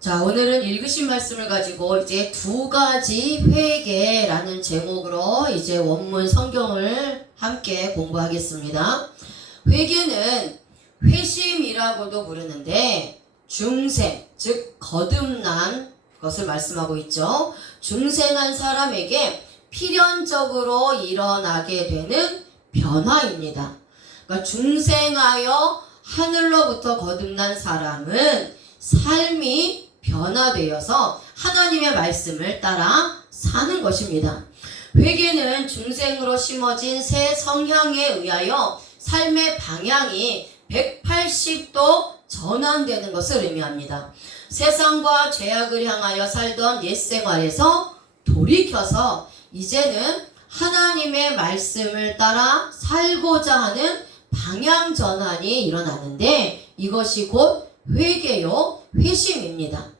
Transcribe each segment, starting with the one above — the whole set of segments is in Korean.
자, 오늘은 읽으신 말씀을 가지고 이제 두 가지 회개라는 제목으로 이제 원문 성경을 함께 공부하겠습니다. 회개는 회심이라고도 부르는데 중생, 즉 거듭난 것을 말씀하고 있죠. 중생한 사람에게 필연적으로 일어나게 되는 변화입니다. 그러니까 중생하여 하늘로부터 거듭난 사람은 삶이 변화되어서 하나님의 말씀을 따라 사는 것입니다. 회개는 중생으로 심어진 새 성향에 의하여 삶의 방향이 180도 전환되는 것을 의미합니다. 세상과 죄악을 향하여 살던 옛 생활에서 돌이켜서 이제는 하나님의 말씀을 따라 살고자 하는 방향 전환이 일어나는데 이것이 곧 회개요, 회심입니다.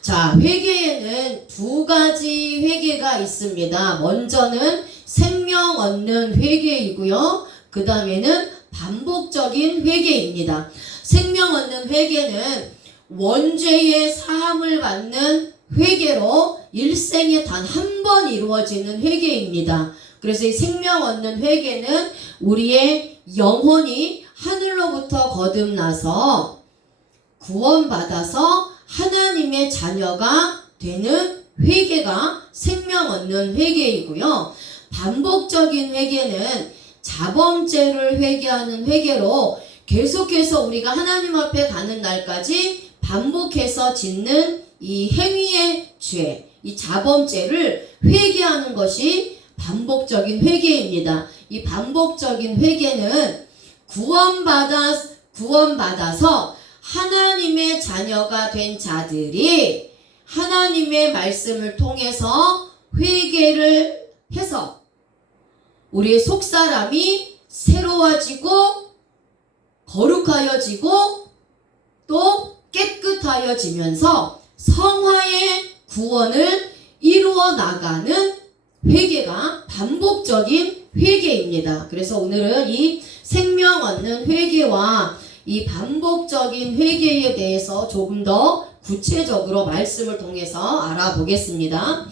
자, 회개에는 두 가지 회개가 있습니다. 먼저는 생명 얻는 회개이고요. 그 다음에는 반복적인 회개입니다. 생명 얻는 회개는 원죄의 사함을 받는 회개로 일생에 단 한 번 이루어지는 회개입니다. 그래서 이 생명 얻는 회개는 우리의 영혼이 하늘로부터 거듭나서 구원받아서 하나님의 자녀가 되는 회개가 생명 얻는 회개이고요. 반복적인 회개는 자범죄를 회개하는 회개로 계속해서 우리가 하나님 앞에 가는 날까지 반복해서 짓는 이 행위의 죄, 이 자범죄를 회개하는 것이 반복적인 회개입니다. 이 반복적인 회개는 구원받아서 하나님의 자녀가 된 자들이 하나님의 말씀을 통해서 회개를 해서 우리의 속사람이 새로워지고 거룩하여지고 또 깨끗하여지면서 성화의 구원을 이루어 나가는 회개가 반복적인 회개입니다. 그래서 오늘은 이 생명 얻는 회개와 이 반복적인 회개에 대해서 조금 더 구체적으로 말씀을 통해서 알아보겠습니다.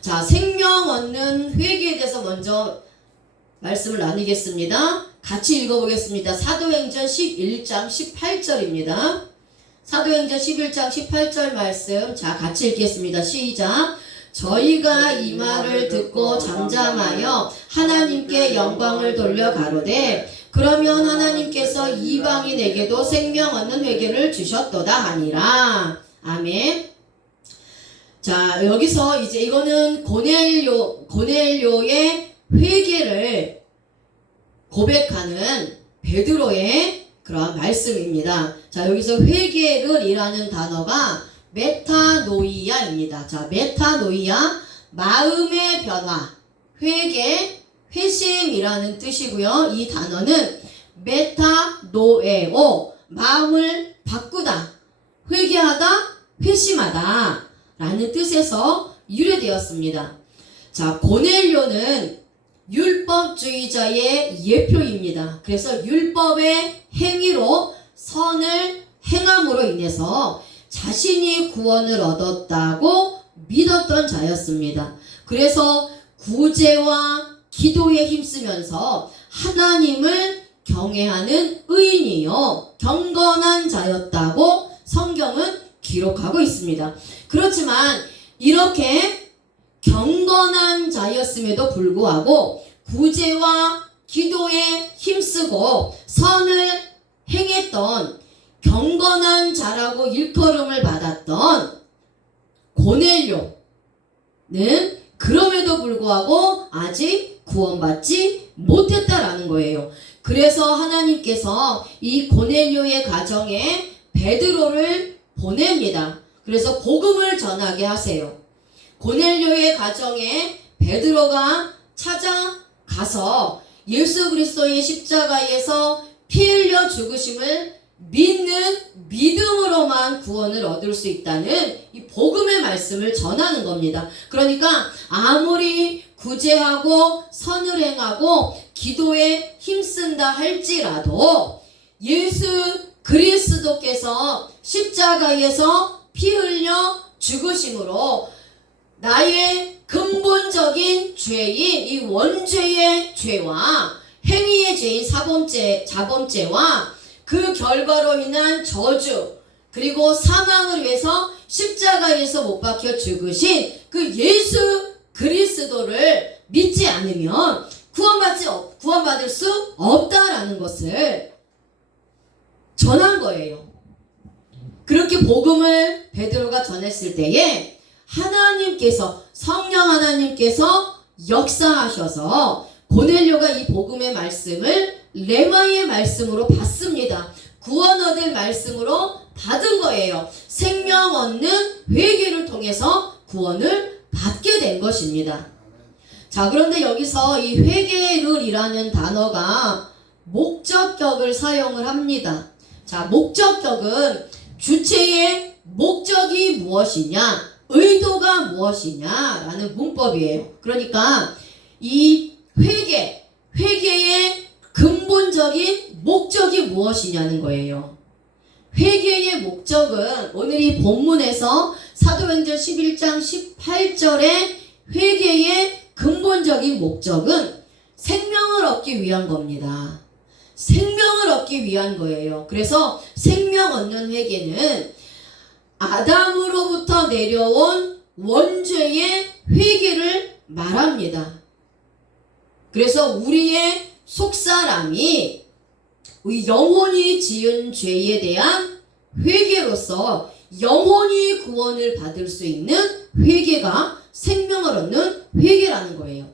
자, 생명 얻는 회개에 대해서 먼저 말씀을 나누겠습니다. 같이 읽어보겠습니다. 사도행전 11장 18절입니다. 사도행전 11장 18절 말씀, 자 같이 읽겠습니다. 시작. 저희가 이 말을 듣고 잠잠하여 하나님께 영광을 돌려 가로되 그러면 하나님께서 이방인에게도 생명 얻는 회개를 주셨도다 하니라. 아멘. 자, 여기서 이제 이거는 고넬료의 회개를 고백하는 베드로의 그런 말씀입니다. 자, 여기서 회개를 이라는 단어가 메타노이아입니다. 자, 메타노이아, 마음의 변화, 회개, 회심이라는 뜻이고요. 이 단어는 메타노에오, 마음을 바꾸다, 회개하다, 회심하다 라는 뜻에서 유래되었습니다. 자, 고넬료는 율법주의자의 예표입니다. 그래서 율법의 행위로 선을 행함으로 인해서 자신이 구원을 얻었다고 믿었던 자였습니다. 그래서 구제와 기도에 힘쓰면서 하나님을 경외하는 의인이요 경건한 자였다고 성경은 기록하고 있습니다. 그렇지만 이렇게 경건한 자였음에도 불구하고 구제와 기도에 힘쓰고 선을 행했던 경건한 자라고 일컬음을 받았던 고넬료는 그럼에도 불구하고 아직 구원받지 못했다라는 거예요. 그래서 하나님께서 이 고넬료의 가정에 베드로를 보냅니다. 그래서 복음을 전하게 하세요. 고넬료의 가정에 베드로가 찾아가서 예수 그리스도의 십자가에서 피 흘려 죽으심을 믿는 믿음으로만 구원을 얻을 수 있다는 이 복음의 말씀을 전하는 겁니다. 그러니까 아무리 구제하고 선을 행하고 기도에 힘쓴다 할지라도 예수 그리스도께서 십자가에서 피 피 흘려 죽으심으로 나의 근본적인 죄인 이 원죄의 죄와 행위의 죄인 자범죄와 그 결과로 인한 저주 그리고 사망을 위해서 십자가에서 못 박혀 죽으신 그 예수 그리스도를 믿지 않으면 구원받을 수 없다라는 것을 전한 거예요. 그렇게 복음을 베드로가 전했을 때에 하나님께서 성령 하나님께서 역사하셔서 고넬료가 이 복음의 말씀을 레마의 말씀으로 받습니다. 구원 얻을 말씀으로 받은 거예요. 생명 얻는 회개를 통해서 구원을 받게 된 것입니다. 자, 그런데 여기서 이 회개를이라는 단어가 목적격을 사용을 합니다. 자, 목적격은 주체의 목적이 무엇이냐, 의도가 무엇이냐라는 문법이에요. 그러니까 이 회개의 근본적인 목적이 무엇이냐는 거예요. 회개의 목적은 오늘 이 본문에서 사도행전 11장 18절에 회개의 근본적인 목적은 생명을 얻기 위한 겁니다. 생명을 얻기 위한 거예요. 그래서 생명 얻는 회개는 아담으로부터 내려온 원죄의 회개를 말합니다. 그래서 우리의 속사람이 영혼이 지은 죄에 대한 회개로서 영혼이 구원을 받을 수 있는 회개가 생명을 얻는 회개라는 거예요.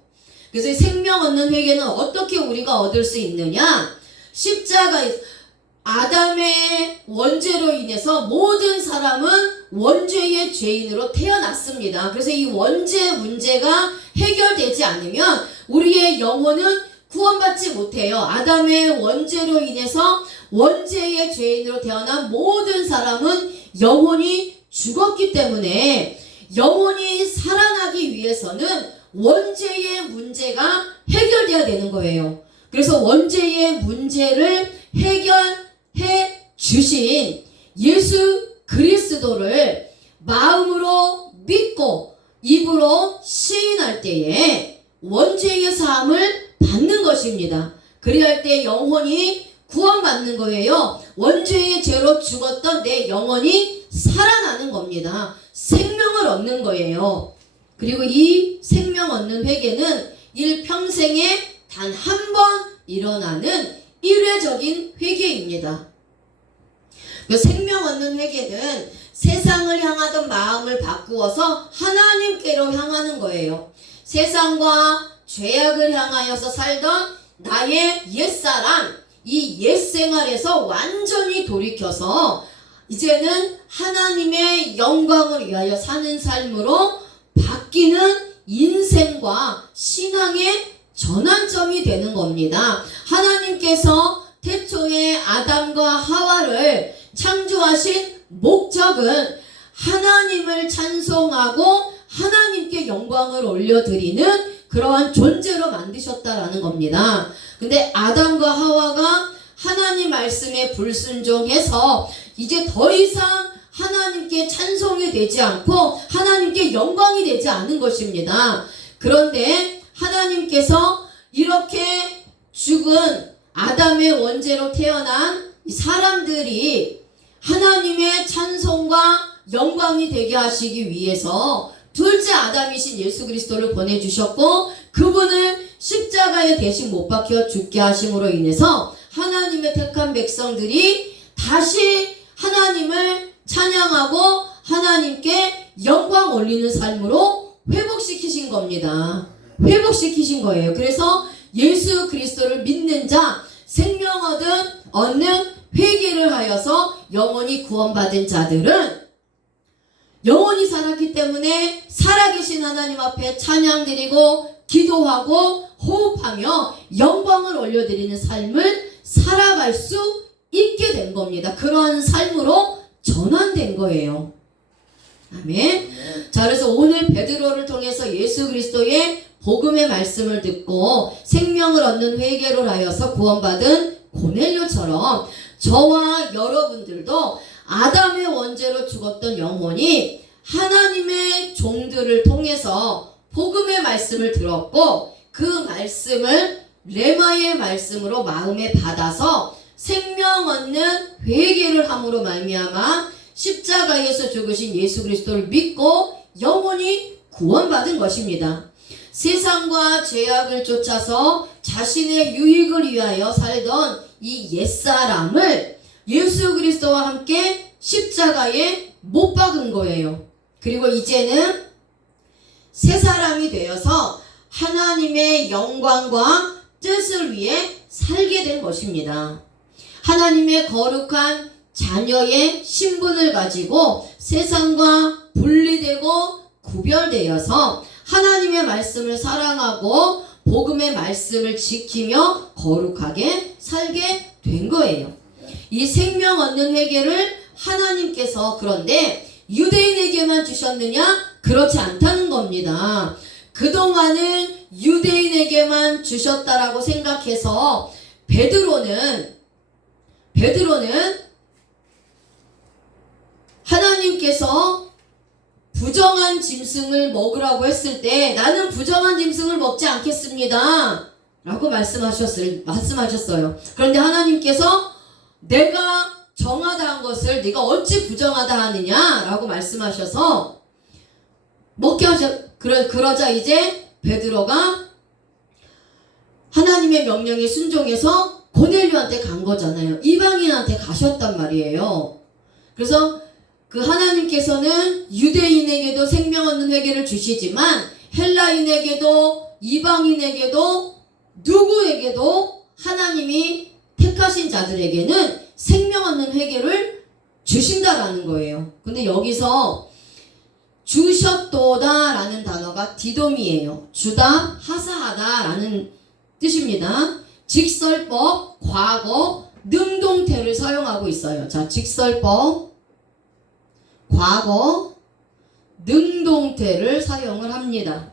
그래서 생명 얻는 회개는 어떻게 우리가 얻을 수 있느냐? 십자가에서 아담의 원죄로 인해서 모든 사람은 원죄의 죄인으로 태어났습니다. 그래서 이 원죄 문제가 해결되지 않으면 우리의 영혼은 구원받지 못해요. 아담의 원죄로 인해서 원죄의 죄인으로 태어난 모든 사람은 영혼이 죽었기 때문에 영혼이 살아나기 위해서는 원죄의 문제가 해결돼야 되는 거예요. 그래서 원죄의 문제를 해결해 주신 예수 그리스도를 마음으로 믿고 입으로 시인할 때에 원죄의 사함을 받는 것입니다. 그래야 할 때 영혼이 구원받는 거예요. 원죄의 죄로 죽었던 내 영혼이 살아나는 겁니다. 생명을 얻는 거예요. 그리고 이 생명 얻는 회개는 일평생에 단 한 번 일어나는 일회적인 회개입니다. 생명 얻는 회개는 세상을 향하던 마음을 바꾸어서 하나님께로 향하는 거예요. 세상과 죄악을 향하여서 살던 나의 옛사람, 이 옛생활에서 완전히 돌이켜서 이제는 하나님의 영광을 위하여 사는 삶으로 바뀌는 인생과 신앙의 전환점이 되는 겁니다. 하나님께서 태초에 아담과 하와를 창조하신 목적은 하나님을 찬송하고 하나님께 영광을 올려드리는 그러한 존재로 만드셨다라는 겁니다. 근데 아담과 하와가 하나님 말씀에 불순종해서 이제 더 이상 하나님께 찬송이 되지 않고 하나님께 영광이 되지 않은 것입니다. 그런데 하나님께서 이렇게 죽은 아담의 원죄로 태어난 사람들이 하나님의 찬송과 영광이 되게 하시기 위해서 둘째 아담이신 예수 그리스도를 보내주셨고 그분을 십자가에 대신 못 박혀 죽게 하심으로 인해서 하나님의 택한 백성들이 다시 하나님을 찬양하고 하나님께 영광 올리는 삶으로 회복시키신 겁니다. 회복시키신 거예요. 그래서 예수 그리스도를 믿는 자, 생명 얻는 회개를 하여서 영원히 구원받은 자들은 영원히 살았기 때문에 살아계신 하나님 앞에 찬양드리고 기도하고 호흡하며 영광을 올려드리는 삶을 살아갈 수 있게 된 겁니다. 그러한 삶으로 전환된 거예요. 아멘. 자, 그래서 오늘 베드로를 통해서 예수 그리스도의 복음의 말씀을 듣고 생명을 얻는 회개를 하여서 구원받은 고넬료처럼 저와 여러분들도 아담의 원죄로 죽었던 영혼이 하나님의 종들을 통해서 복음의 말씀을 들었고 그 말씀을 레마의 말씀으로 마음에 받아서 생명 얻는 회개를 함으로 말미암아 십자가에서 죽으신 예수 그리스도를 믿고 영혼이 구원받은 것입니다. 세상과 죄악을 쫓아서 자신의 유익을 위하여 살던 이 옛사람을 예수 그리스도와 함께 십자가에 못 박은 거예요. 그리고 이제는 새 사람이 되어서 하나님의 영광과 뜻을 위해 살게 된 것입니다. 하나님의 거룩한 자녀의 신분을 가지고 세상과 분리되고 구별되어서 하나님의 말씀을 사랑하고 복음의 말씀을 지키며 거룩하게 살게 된 거예요. 이 생명 얻는 회개를 하나님께서 그런데 유대인에게만 주셨느냐? 그렇지 않다는 겁니다. 그동안은 유대인에게만 주셨다라고 생각해서 베드로는 하나님께서 부정한 짐승을 먹으라고 했을 때 나는 부정한 짐승을 먹지 않겠습니다 라고 말씀하셨어요. 그런데 하나님께서 내가 정하다 한 것을 네가 어찌 부정하다 하느냐 라고 말씀하셔서 먹게 그러자 이제 베드로가 하나님의 명령에 순종해서 고넬료한테 간 거잖아요. 이방인한테 가셨단 말이에요. 그래서 그 하나님께서는 유대인에게도 생명 얻는 회개를 주시지만 헬라인에게도 이방인에게도 누구에게도 하나님이 택하신 자들에게는 생명 얻는 회개를 주신다라는 거예요. 근데 여기서 주셨도다 라는 단어가 디돔이에요. 주다, 하사하다 라는 뜻입니다. 직설법, 과거, 능동태를 사용하고 있어요. 자, 직설법, 과거, 능동태를 사용을 합니다.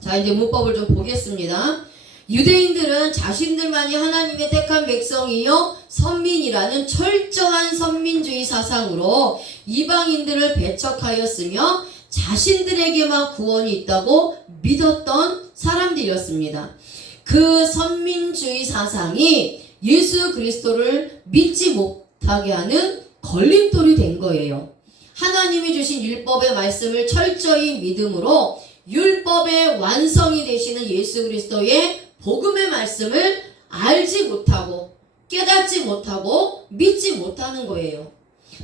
자, 이제 문법을 좀 보겠습니다. 유대인들은 자신들만이 하나님의 택한 백성이요 선민이라는 철저한 선민주의 사상으로 이방인들을 배척하였으며 자신들에게만 구원이 있다고 믿었던 사람들이었습니다. 그 선민주의 사상이 예수 그리스도를 믿지 못하게 하는 걸림돌이 된 거예요. 하나님이 주신 율법의 말씀을 철저히 믿음으로 율법의 완성이 되시는 예수 그리스도의 복음의 말씀을 알지 못하고 깨닫지 못하고 믿지 못하는 거예요.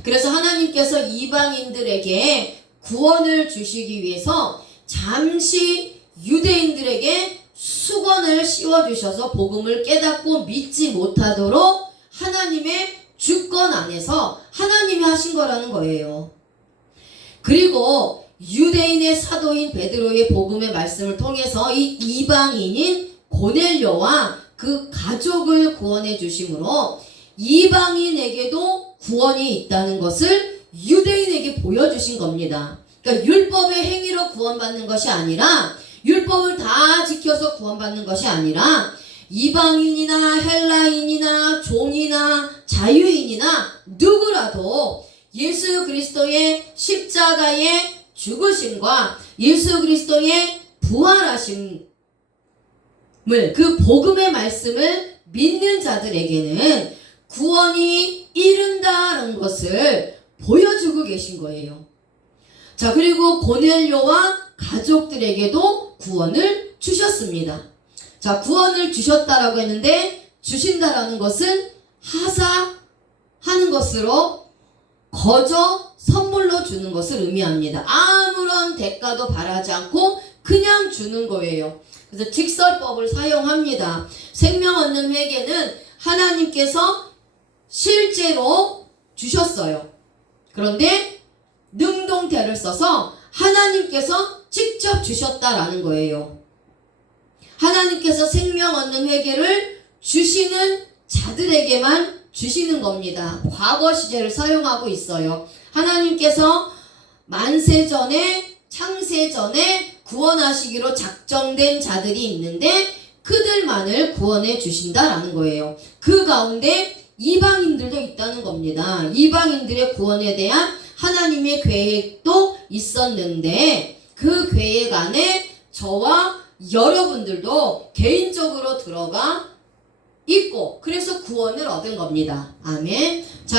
그래서 하나님께서 이방인들에게 구원을 주시기 위해서 잠시 유대인들에게 수건을 씌워주셔서 복음을 깨닫고 믿지 못하도록 하나님의 주권 안에서 하나님이 하신 거라는 거예요. 그리고 유대인의 사도인 베드로의 복음의 말씀을 통해서 이 이방인인 고넬료와 그 가족을 구원해 주심으로 이방인에게도 구원이 있다는 것을 유대인에게 보여주신 겁니다. 그러니까 율법의 행위로 구원받는 것이 아니라 율법을 다 지켜서 구원받는 것이 아니라 이방인이나 헬라인이나 종이나 자유인이나 누구라도 예수 그리스도의 십자가의 죽으심과 예수 그리스도의 부활하심을 그 복음의 말씀을 믿는 자들에게는 구원이 이른다는 것을 보여주고 계신 거예요. 자, 그리고 고넬료와 가족들에게도 구원을 주셨습니다. 자, 구원을 주셨다라고 했는데 주신다라는 것은 하사하는 것으로 거저 선물로 주는 것을 의미합니다. 아무런 대가도 바라지 않고 그냥 주는 거예요. 그래서 직설법을 사용합니다. 생명 얻는 회개는 하나님께서 실제로 주셨어요. 그런데 능동태를 써서 하나님께서 직접 주셨다라는 거예요. 하나님께서 생명 얻는 회개를 주시는 자들에게만 주시는 겁니다. 과거 시제를 사용하고 있어요. 하나님께서 만세전에 창세전에 구원하시기로 작정된 자들이 있는데 그들만을 구원해 주신다라는 거예요. 그 가운데 이방인들도 있다는 겁니다. 이방인들의 구원에 대한 하나님의 계획도 있었는데 그 계획 안에 저와 여러분들도 개인적으로 들어가 있고 그래서 구원을 얻은 겁니다. 아멘. 자,